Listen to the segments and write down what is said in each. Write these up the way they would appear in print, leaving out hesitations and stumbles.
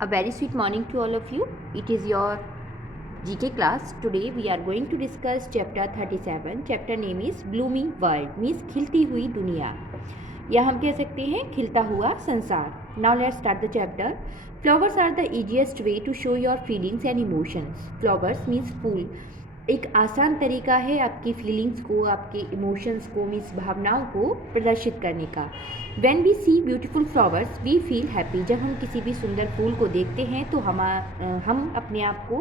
A very sweet morning to all of you. It is your GK class. Today we are going to discuss chapter 37. Chapter name is Blooming World, means खिलती हुई दुनिया, या हम कह सकते हैं खिलता हुआ संसार. Now let's start the chapter. Flowers are the easiest way to show your feelings and emotions. Flowers means फूल एक आसान तरीका है आपकी फीलिंग्स को, आपके इमोशंस को, मीन्स भावनाओं को प्रदर्शित करने का. When we see beautiful flowers, we feel happy. जब हम किसी भी सुंदर फूल को देखते हैं तो हम अपने आप को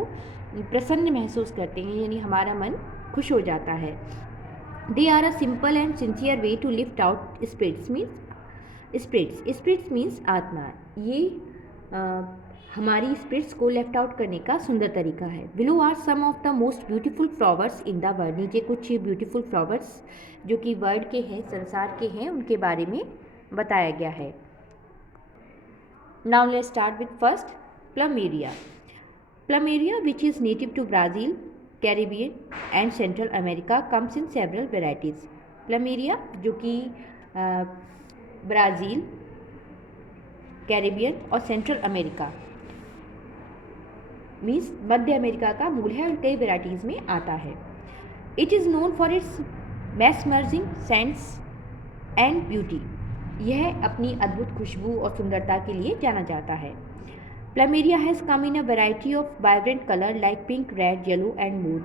प्रसन्न महसूस करते हैं, यानी हमारा मन खुश हो जाता है. They are a simple and sincere way to lift out spirits. Spirits means आत्मा. ये हमारी स्पिरिट्स को लेफ्ट आउट करने का सुंदर तरीका है. Below are some of the most beautiful flowers in the world. नीचे कुछ ब्यूटीफुल फ्लावर्स जो कि वर्ल्ड के हैं, संसार के हैं, उनके बारे में बताया गया है. Now let's start with first plumeria. Plumeria which is native to Brazil, Caribbean and central America, comes in several varieties. Plumeria जो कि ब्राज़ील, कैरिबियन और सेंट्रल अमेरिका मीन्स मध्य अमेरिका का मूल है और कई वेराइटीज़ में आता है. It is known for its mesmerising scents and beauty. यह अपनी अद्भुत खुशबू और सुंदरता के लिए जाना जाता है. Plumeria has come in a variety of vibrant colour like pink, red, yellow and moon.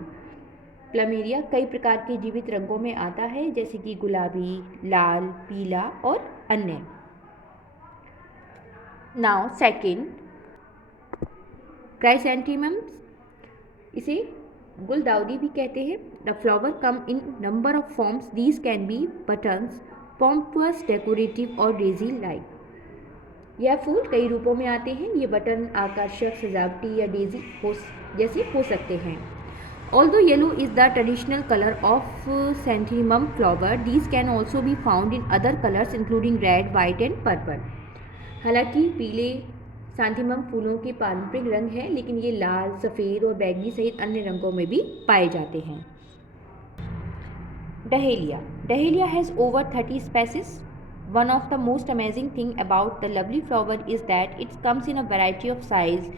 Plumeria कई प्रकार के जीवित रंगों में आता है, जैसे कि गुलाबी, लाल, पीला और अन्य. Now second chrysanthemum. इसे गुलदाउदी भी कहते हैं. The flower come in number of forms. These can be buttons, pompous, decorative और डेजी लाइक. यह फूल कई रूपों में आते हैं. ये बटन, आकर्षक, सजावटी या डेजी जैसे हो सकते हैं. Although yellow is the traditional colour of chrysanthemum flower, these can also be found in other colours including red, white and purple. हालांकि पीले सैंथेमम फूलों के पारंपरिक रंग हैं, लेकिन ये लाल, सफ़ेद और बैंगनी सहित अन्य रंगों में भी पाए जाते हैं. Dahlia. Dahlia has over 30 species. One of the most amazing thing about the lovely flower is that it comes in a variety of size,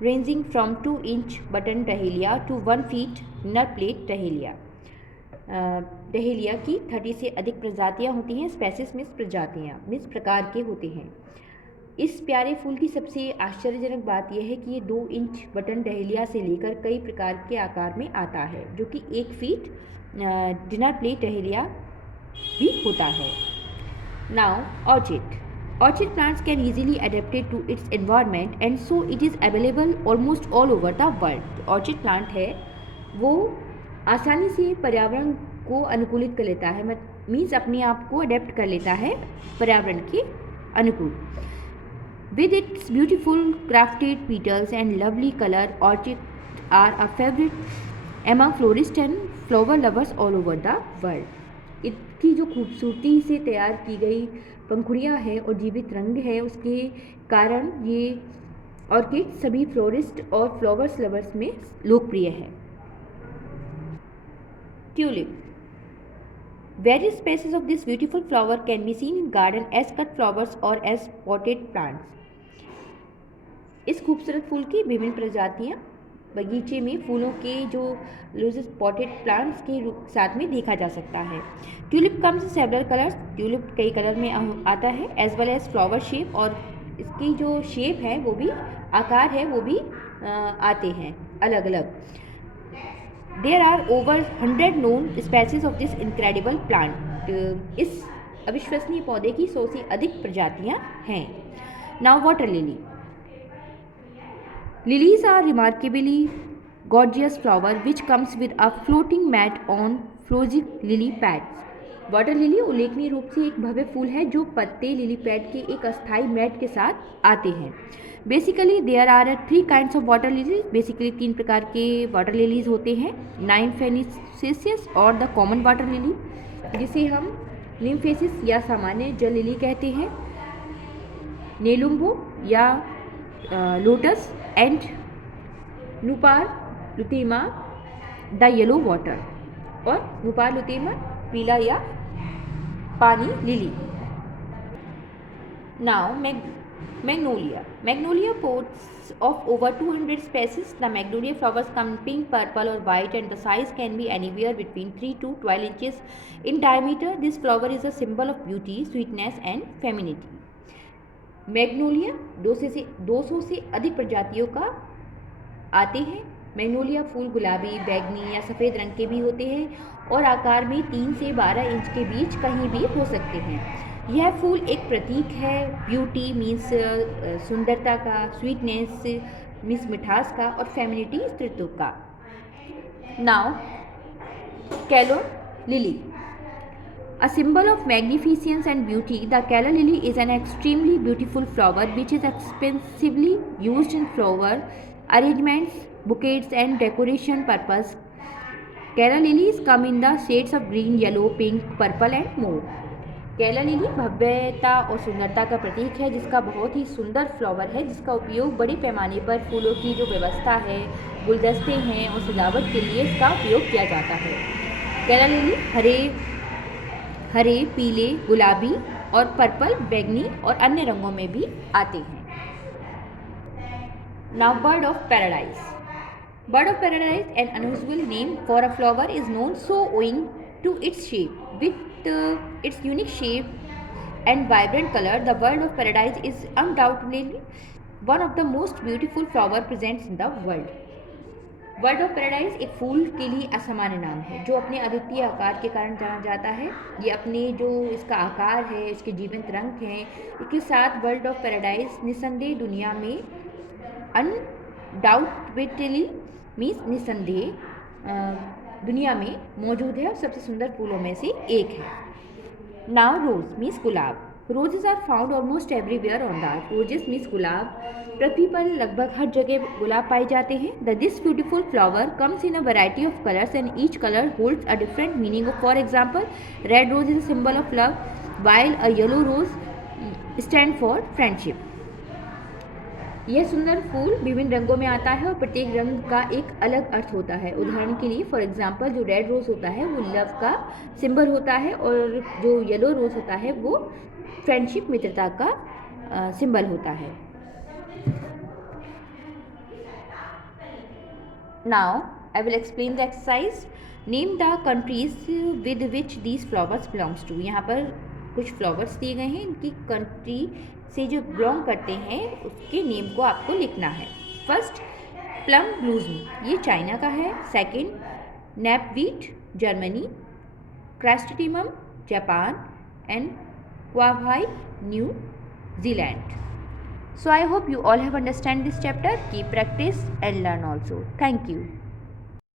ranging from 2-inch button dahlia to 1 feet inner plate dahlia. Dahlia की 30 से अधिक प्रजातियाँ होती हैं. Spaces means प्रजातियाँ, means प्रकार के होते हैं. इस प्यारे फूल की सबसे आश्चर्यजनक बात यह है कि ये 2 इंच बटन डहेलिया से लेकर कई प्रकार के आकार में आता है, जो कि 1 फीट डिनर प्लेट डहेलिया भी होता है. Now orchid. Orchid plants can easily adapted to its environment and so it is available almost all over the world. Orchid plant है वो आसानी से पर्यावरण को अनुकूलित कर लेता है, मीन्स अपने आप को अडेप्ट कर लेता है पर्यावरण के अनुकूल. With its beautiful crafted petals and lovely color, orchids are a favorite among florists and flower lovers all over the world. इसकी जो खूबसूरती से तैयार की गई पंखुड़ियाँ हैं और जीवित रंग है, उसके कारण ये ऑर्किड सभी फ्लोरिस्ट और फ्लावर्स लवर्स में लोकप्रिय है. Tulip. Various species of this beautiful flower can be seen in garden as cut flowers or as potted plants. इस खूबसूरत फूल की विभिन्न प्रजातियाँ बगीचे में फूलों के जो लूजिस पॉटेड प्लांट्स के साथ में देखा जा सकता है. Tulip comes several colours. Tulip कई कलर में आता है, as well as flower shape, और इसकी जो शेप है वो भी, आकार है वो भी आते हैं अलग अलग. There are over 100 known species of this incredible plant. इस अविश्वसनीय पौधे की 100 से अधिक प्रजातियाँ हैं. Now water lily. Lilies are remarkably gorgeous flower which comes with a floating mat on flozy lily pads. Water lily उल्लेखनीय रूप से एक भव्य फूल है जो पत्ते लिली पैड के एक अस्थायी मैट के साथ आते हैं. Basically there are 3 kinds of water lilies. Basically 3 प्रकार के वाटर लिलीज होते हैं. नाइम्फेसियस और द कॉमन वाटर लिली, जिसे हम निम्फेसिस या सामान्य जल लिली कहते हैं. नेलुम्बो या lotus and Nuphar lutea the yellow water, और नुपार लुतेमा पीला या पानी लिली. नाउ मैं Magnolia. Magnolia pods of over 200 species. The magnolia flowers come pink, purple or white and the size can be anywhere between 3 to 12 inches in diameter. This flower is a symbol of beauty, sweetness and femininity. Magnolia 200 से अधिक प्रजातियों का आते हैं। Magnolia फूल गुलाबी, बैगनी या सफ़ेद रंग के भी होते हैं और आकार में 3 से 12 इंच के बीच कहीं भी हो सकते हैं। यह फूल एक प्रतीक है ब्यूटी मीन्स सुंदरता का, स्वीटनेस मीन्स मिठास का और फेमिनिटी स्त्रीत्व का। नाउ कैलो lily, a symbol of magnificence and beauty, the calla lily is an extremely beautiful flower which is extensively used in flower arrangements, bouquets and decoration purpose. Calla lilies come in the shades of green, yellow, pink, purple and more. Kaila lily भव्यता और सुंदरता का प्रतीक है जिसका बहुत ही सुंदर flower है जिसका उपयोग बड़े पैमाने पर फूलों की जो व्यवस्था है, गुलदस्ते हैं और सजावट के लिए इसका उपयोग किया जाता है। कैला लिली हरे, पीले, गुलाबी और पर्पल, बैगनी और अन्य रंगों में भी आते हैं। Now bird of paradise. Bird of paradise, an unusual name for a flower, is known so owing to its shape. With its unique shape and vibrant color, the bird of paradise is undoubtedly one of the most beautiful flower presents in the world. Bird of paradise एक फूल के लिए असामान्य नाम है जो अपने अद्वितीय आकार के कारण जाना जाता है। ये अपने जो इसका आकार है, इसके जीवंत रंग हैं, इसके साथ बर्ड ऑफ पैराडाइज निसंदेह दुनिया में अनडाउटेडली मीन्स निसंदेह दुनिया में मौजूद है और सबसे सुंदर फूलों में से एक है। नाउ रोज मीन्स गुलाब. Roses are found almost everywhere on the earth. Roses means गुलाब. पृथ्वी पर लगभग हर जगह गुलाब पाए जाते हैं. This beautiful flower comes in a variety of colours and each colour holds a different meaning. For example, red rose is a symbol of love while a yellow rose stand for friendship. यह सुंदर फूल विभिन्न रंगों में आता है और प्रत्येक रंग का एक अलग अर्थ होता है. उदाहरण के लिए फॉर एग्जांपल जो रेड रोज़ होता है वो लव का सिंबल होता है और जो येलो रोज़ होता है वो फ्रेंडशिप मित्रता का सिंबल होता है. Now I will explain the exercise. Name the countries with which these flowers belongs to. यहाँ पर कुछ फ्लावर्स दिए गए हैं, इनकी कंट्री से जो बिलोंग करते हैं उसके नेम को आपको लिखना है. फर्स्ट प्लम ब्लूज़म, ये चाइना का है. Second knapweed Germany, chrysanthemum Japan and kowhai New Zealand. So I hope you all have understand this chapter. Keep practice and learn also. Thank you.